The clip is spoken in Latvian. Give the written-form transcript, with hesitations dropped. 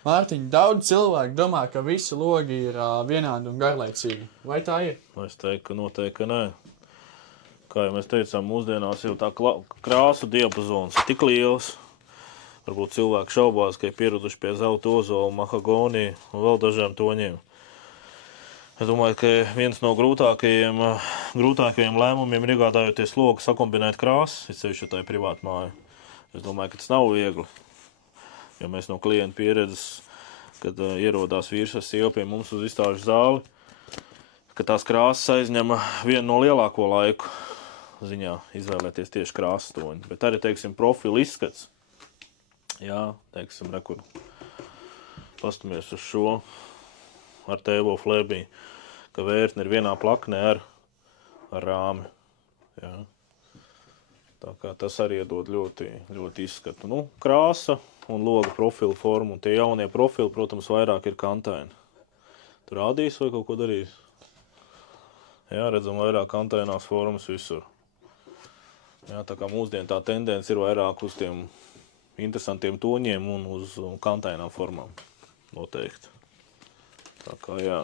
Mārtiņ, daudz cilvēku domā, ka visi logi ir vienādi un garlaicīgi. Vai tā ir? Es teiktu, ka noteikti, ka nē. Kā jau mēs teicām, mūsdienās jau tā krāsu diapazons ir tik liels. Varbūt cilvēki šaubās, ka ir pieraduši pie zelta ozola, mahagonija un vēl dažiem toņiem. Es domāju, ka viens no grūtākajiem lēmumiem ir iegādājoties logu sakombinēt krāsas, it sevišķi, ja tā ir privāta māja. Es domāju, ka tas nav viegli. Jo mēs no klienta pieredzes, kad ierodās vīrs ar sievu pie mums uz izstāžu zāli, ka tās krāsas aizņem vienu no lielāko laiku ziņā izvēlēties tieši krāsas toņu. Bet arī, teiksim, profila izskats. Jā, teiksim, rekur. Pastamies uz šo ar tēvo flēbī, ka vērtne ir vienā plaknē ar rāmi. Jā. Tā kā tas arī iedod ļoti izskatu. Nu, krāsa un loga profilu formu. Un tie jaunie profili, protams, vairāk ir kantaini. Tu rādīs vai kaut ko darīs? Jā, redzam vairāk kantainās formas visur. Jā, tā kā mūsdien tā tendence ir vairāk uz tiem interesantiem toņiem un uz kantainām formām. Noteikti. Tā kā jā.